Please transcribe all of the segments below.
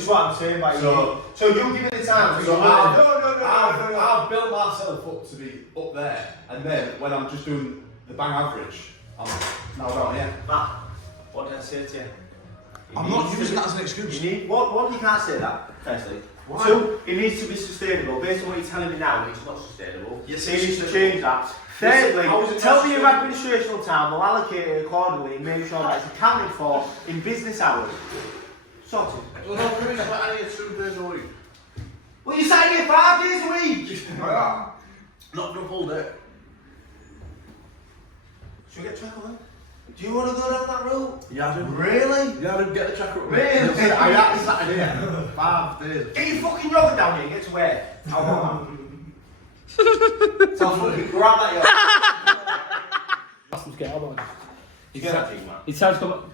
This is what I'm saying, mate. So you give it the time. So I've built myself up to be up there, and then when I'm just doing the bang average, I'm now down here. Matt, what did I say to you? I'm not using that as an excuse. You need one. You can't say that. Firstly. Why? 2, it needs to be sustainable. Based on what you're telling me now, it's not sustainable. Yes, so you need to change that. Thirdly, tell me your administrational time. We'll allocate it accordingly and make sure that it's accounted for in business hours. Sorted. Well, no, I need 2 days a week. Well, you're saying here 5 days a week. Not for a full day. Should we get track on? Do you want to go down that route? Yeah, I do. Really? Yeah, I didn't get the tracker. Really? I actually sat here 5 days. Get your fucking yoga down here and get to where? I want that. So fucking grab that yoga. You get that thing, man? He decides to go back.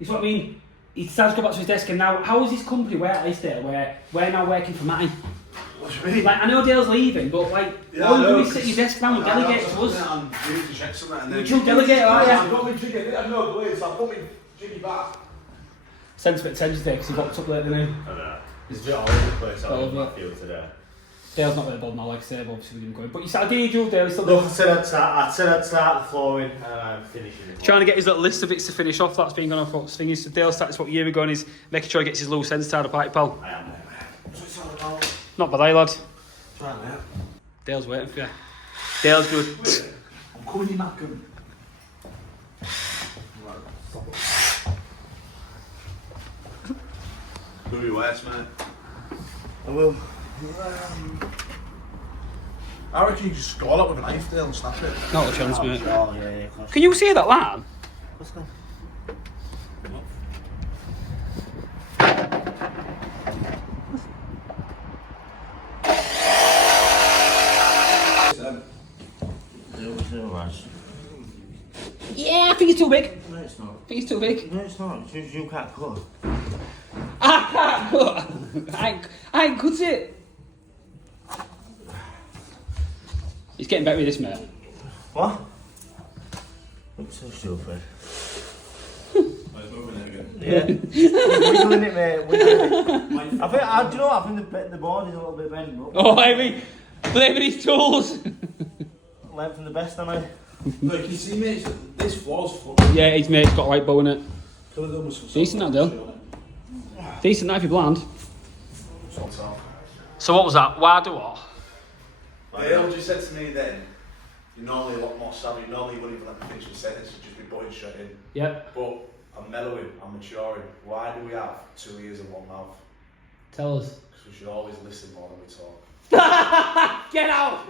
It's what I mean. He decides to go back to his desk, and now, how is this company where is there? Where we're now working for Matty? What do you mean? Like, I know Dale's leaving, but like, Yeah, all you do is sit at your desk now and delegate to us. And you need to check something, and then You'll delegate, aren't you? I've got me jiggy. I know the way, so I've got me jiggy back. Sense a bit of tension today because he got up late, didn't he? I know. It's a bit all over the place out All in over. my field today. Dale's not really bothered now, like I said, but obviously we didn't go in. But you said, I did you, Dale, he's still Look, doing. I said I'd start the flooring and I'm finishing it. Trying to get his little list of bits to finish off, that's been going on for thing is. So Dale started this what a year ago and he's making sure he gets his loose ends tied up, right, pal? I am, mate. What's it all about? Not bad, lad. Try it, mate. Dale's waiting for you. Dale's good. I'm calling you Malcolm. Do your worst, mate. I will. I reckon you just score that with a knife there and snap it. Not a chance, mate. Oh, yeah, of course. Can you see that lamb? What's that? Yeah, I think it's too big. No, it's not. I think it's too big. No, it's not. It's just you can't cut. I can't. I ain't cut it. He's getting better with this, mate. What? Looks so stupid. It's moving it again. Yeah. Wiggling it, mate. Wiggling it. I think, do you know what? I think the board is a little bit bent, but Oh, I mean, play with his tools. learn from the best, haven't I? Look, you see, mate, this floor's full. Yeah, his mate's got a right bow in it. Could have done with some Decent that, Dale. Decent that if you bland. Sorts out. So what was that? Why do what? My elder said to me then, you're normally a lot more savvy, normally you wouldn't even let me finish the sentence, you'd just be butting straight in. Yeah. But I'm mellowing, I'm maturing. Why do we have 2 ears and 1 mouth? Tell us. Because we should always listen more than we talk. Get out!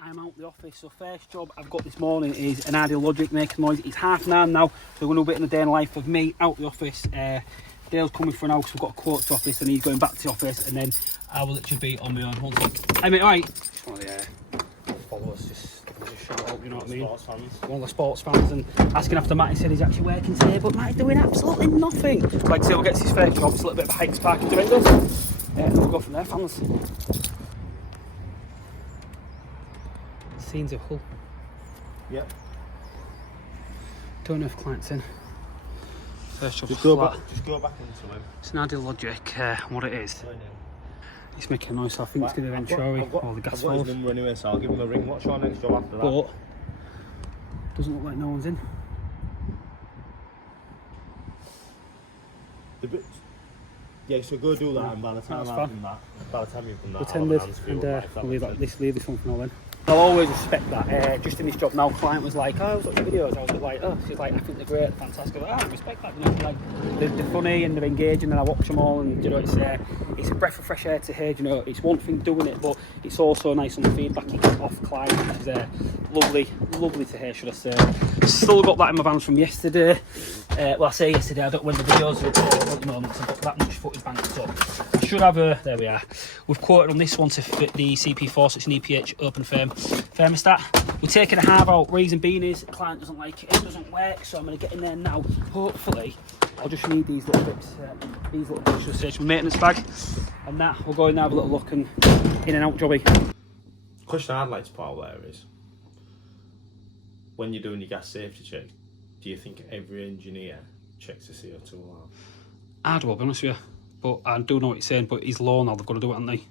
I'm out the office, so first job I've got this morning is an Ideal Logic making noise. It's 9:30 now, so we're going to do a bit in the day in the life of me out the office. Dale's coming for an hour because we've got a quote to office and he's going back to the office, and then I will literally be on my own. One sec. Hey mate, alright? Just one of the followers, just give us a shout out, you know what I mean? Sports fans. One of the sports fans, and asking after Matty. Said he's actually working today, but Matty's doing absolutely nothing. So like I say, we'll get to his first job, it's a little bit of a hike spark into it. And we'll go from there, fans. Scenes of Hull. Yep. Don't know if client's in. First job Just flat. go back into him. It's an Ideal Logic, what it is. He's making a noise, so I think it's going to be Venturi or the gas I've got his valve. number anyway, so I'll give him a ring. What's your next job after that? But doesn't look like no one's in. Yeah, so go do that, and by the time That's I've fine. done that, by the time you've done that, Attended, I'll have an and answer for we'll you, leave, like, that, leave this one for now then. I'll always respect that. Just in this job now, client was like, oh, what's your videos? I was like, oh, she's like, I think they're great, fantastic. I was like, I respect that, you know, like, they're funny and they're engaging, and I watch them all, and you know, it's a breath of fresh air to hear. You know, it's one thing doing it, but it's also nice on the feedback you get off clients, which is lovely to hear, should I say. Still got that in my vans from yesterday. Well, I say yesterday, I don't know when the videos are at the moment, because I've got that much footage banked up. I should have there we are. We've quoted on this one to fit the CP4, so it's an EPH open firm thermostat. We're taking a halve out, reason being is, the client doesn't like it, it doesn't work, so I'm going to get in there now. Hopefully, I'll just need these little bits, just search my maintenance bag, and that, we'll go in there, have a little look, and in and out jobby. Question I'd like to put out there is, when you're doing your gas safety check, do you think every engineer checks the CO2 alarm? Hard, I'll be honest with you. but I do know what it's saying, but it's law now, they've got to do it, haven't they?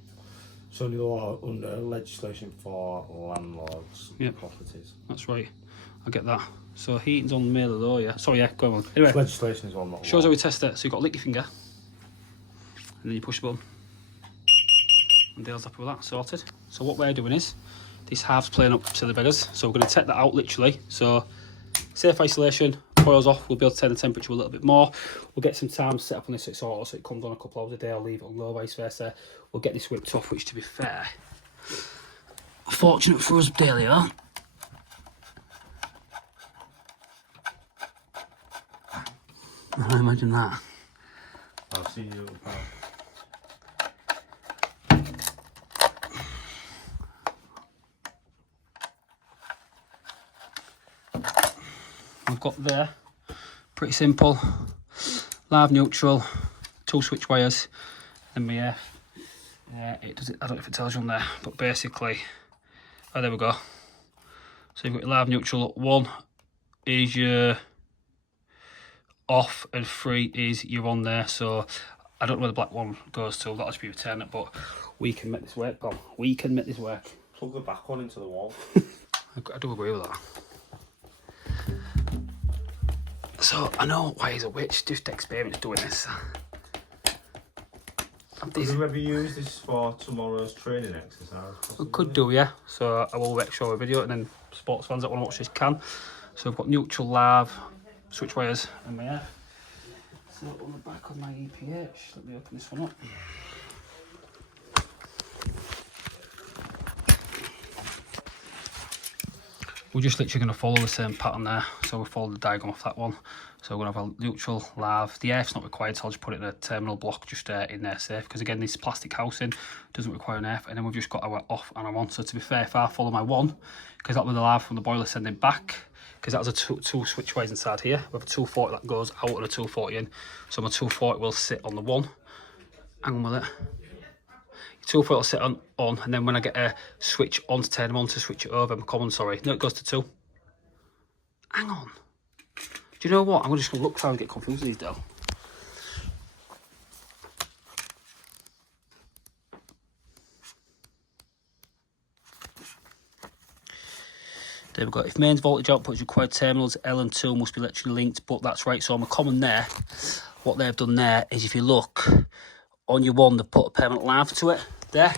It's only law under legislation for landlords properties. That's right, I get that. So heating's on the middle of the door, yeah. Sorry, yeah, go on. Anyway, Legislation is one, not shows law. how we test it. So you've got to lick your finger, and then you push the button. And Dale's happy with that, sorted. So what we're doing is, this half's playing up to the beggars. So we're going to take that out literally. So safe isolation, boils off, we'll be able to turn the temperature a little bit more. We'll get some time set up on this so it comes on a couple hours a day, I'll leave it on low, vice versa. We'll get this whipped off, which to be fair, fortunate for us daily, huh? I imagine that. I'll see you, pal. I've got there, pretty simple, live neutral, 2 switch wires, and my it does it, I don't know if it tells you on there, but basically, oh there we go. So you've got your live neutral, 1 is your off and 3 is your on there, so I don't know where the black one goes to, that'll just be returned, but we can make this work, pal. We can make this work. Plug the back one into the wall. I do agree with that. So I know why he's a witch, just experience doing this. Have you ever used this for tomorrow's training exercise? We could do, yeah. So I will make sure a video, and then sports fans that want to watch this can. So I've got neutral, live, switch wires, and my so on the back of my EPH, let me open this one up. We're just literally going to follow the same pattern there. So we'll follow the diagram off that one. So we're going to have a neutral, live. The earth's not required, so I'll just put it in a terminal block just in there safe. Because again, this plastic housing doesn't require an earth. And then we've just got our off and our on. So to be fair, if I follow my 1, because that was the live from the boiler sending back, because that was a two switch wires inside here. We have a 240 that goes out and a 240 in. So my 240 will sit on the 1. Hang on with it. 240 will sit on, and then when I get a switch on to turn them on to switch it over, common, sorry. No, it goes to 2. Hang on. Do you know what? I'm just going to look, try and get confused with these, Dale. There we go. If mains voltage output is required, terminals L and 2 must be electrically linked, but that's right. So on a common there, what they've done there is, if you look, on your 1, they've put a permanent live to it, there,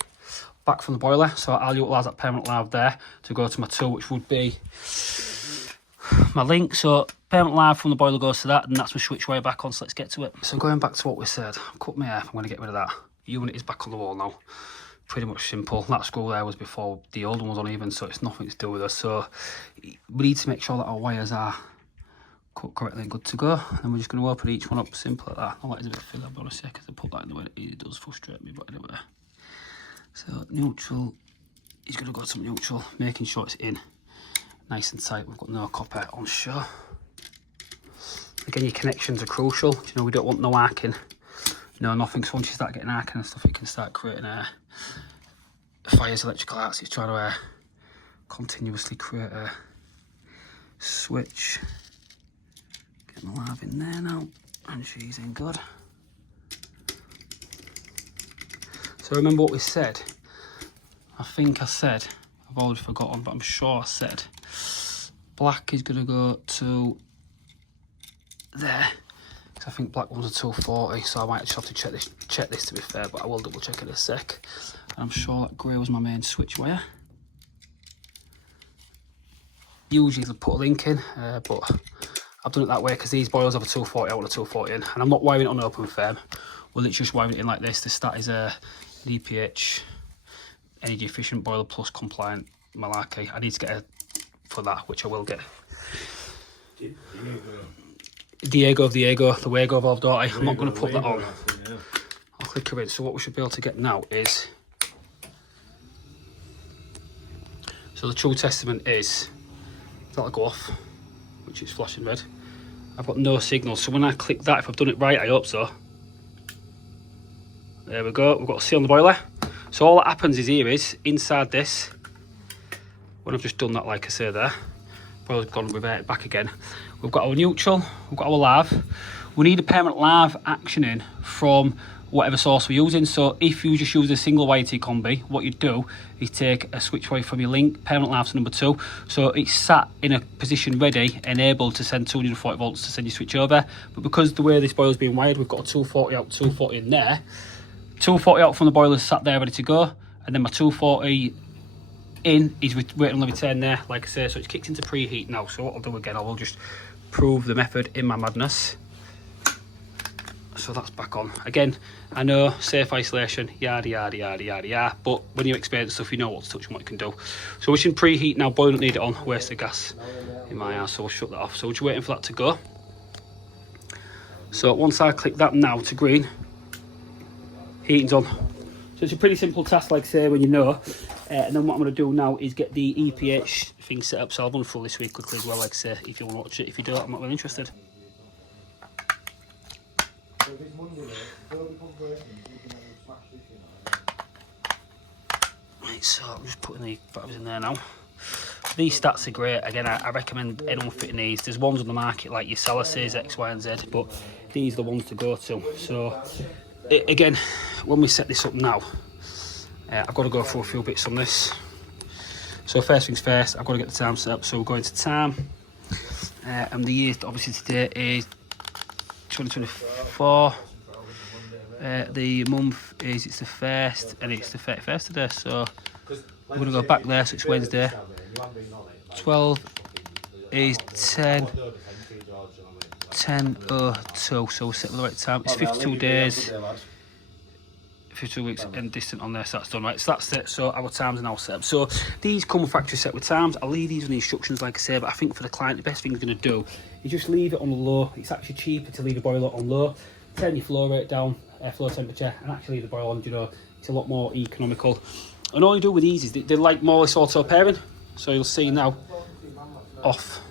back from the boiler. So I'll utilise that permanent live there to go to my 2, which would be my link. So permanent live from the boiler goes to that, and that's my switch wire back on, so let's get to it. So going back to what we said, cut my earth, I'm going to get rid of that. Unit is back on the wall now. Pretty much simple. That screw there was before the old one was on even, so it's nothing to do with us. So we need to make sure that our wires are cut correctly and good to go, and we're just going to open each one up simple like that. I like it's a bit filler, I'll be honest, because I put that in the way it does frustrate me, but anyway. So neutral, he's going to go to neutral, making sure it's in nice and tight. We've got no copper on show. Again, your connections are crucial. You know, we don't want no arcing, no nothing, so once you start getting arcing and stuff, it can start creating fires, electrical arcs. It's trying to continuously create a switch. Getting the live in there now, and she's in good. So remember what we said? I think I said, I've already forgotten, but I'm sure I said black is going to go to there. Because I think black one's a 240, so I might just have to check this to be fair, but I will double check in a sec. And I'm sure that grey was my main switch wire. Usually they'll put a link in, but I've done it that way because these boilers have a 240 out and a 240 in, and I'm not wiring it on open firm. We're literally just wiring it in like this. The stat is a DPH energy efficient boiler plus compliant malarkey. I need to get a for that, which I will get. Diego of Diego, the Wago of Aldorti. I'm not going to put that on. I'll click her in. So what we should be able to get now is, so the true testament is that'll go off, which is flashing red. I've got no signal, so when I click that, if I've done it right, I hope so. There we go, we've got a C on the boiler. So all that happens is here is, inside this, when I've just done that like I say there, boiler's gone revert back again. We've got our neutral, we've got our live. We need a permanent live actioning from whatever source we're using. So if you just use a single wire T-Combi, what you do is take a switch wire from your link, parent line to number 2, so it's sat in a position ready and able to send 240 volts to send your switch over. But because the way this boiler's being wired, we've got a 240 out, 240 in there. 240 out from the boiler's sat there ready to go, and then my 240 in is waiting on the return there, like I say. So it's kicked into preheat now. So what I'll do again, I will just prove the method in my madness. So that's back on. Again, I know, safe isolation, yada, yada, yada, yada, yada, but when you experience stuff, you know what to touch and what you can do. So we're in preheat now, boiler don't need it on, waste of gas in my house, so we'll shut that off. So we're just waiting for that to go. So once I click that now to green, heating's on. So it's a pretty simple task, like I say, when you know. And then what I'm going to do now is get the EPH thing set up, so I'll run through this week quickly as well, like I say, if you want to watch it. If you don't, I'm not really interested. Right, so I'm just putting the batteries in there now. These stats are great. Again, I recommend anyone fitting these. There's ones on the market like your Celis's, X, Y and Z, but these are the ones to go to. So again, when we set this up now, I've got to go through a few bits on this. So first things first, I've got to get the time set up. So we're going to time, and the year obviously today is 2024. The month is, it's the 1st and it's the 31st today, so we're going to go back there, so it's Wednesday. 12 is 10:02, so we'll set the right time. It's 52 days, 52 weeks and distant on there, so that's done. Right, so that's it. So our times are now set up. So these come factory set with times. I'll leave these with the instructions, like I say, but I think for the client the best thing you're going to do is just leave it on low. It's actually cheaper to leave the boiler on low, turn your flow rate down, flow temperature, and actually the boiler on, you know, it's a lot more economical. And all you do with these is they're like more or less auto pairing, so you'll see now off.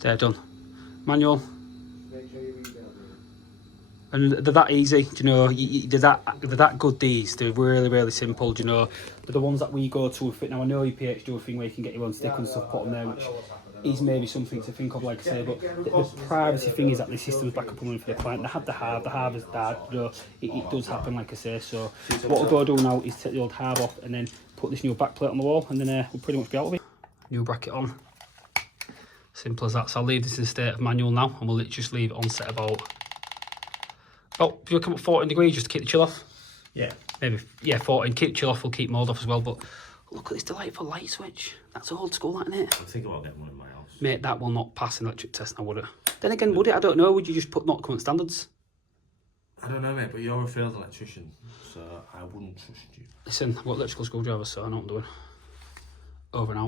They're done. Manual. And they're that easy, do you know, they're that good, these. They're really, really simple, do you know. But the ones that we go to fit now, I know EPH do a thing where you can get your own stick and stuff put on there, which is maybe something to think of, like I say, but the privacy thing is that the system's back up and running for the client. They had the hard is bad, you know, it does happen, like I say. So what we're going to do now is take the old hard off and then put this new back plate on the wall, and then we'll pretty much be out of it. New bracket on. Simple as that. So I'll leave this in a state of manual now, and we'll just leave it on set about, oh, if you come up 14 degrees just to keep the chill off. Yeah. Maybe, yeah, 14. Keep chill off, will keep mould off as well. But look at this delightful light switch. That's old school, that, isn't it? I'm thinking about getting one in my house. Mate, that will not pass an electric test now, would it? Then again, would it? I don't know. Would you just put not current standards? I don't know, mate, but you're a failed electrician, so I wouldn't trust you. Listen, I've got electrical screwdrivers, so I know what I'm doing. Over and out.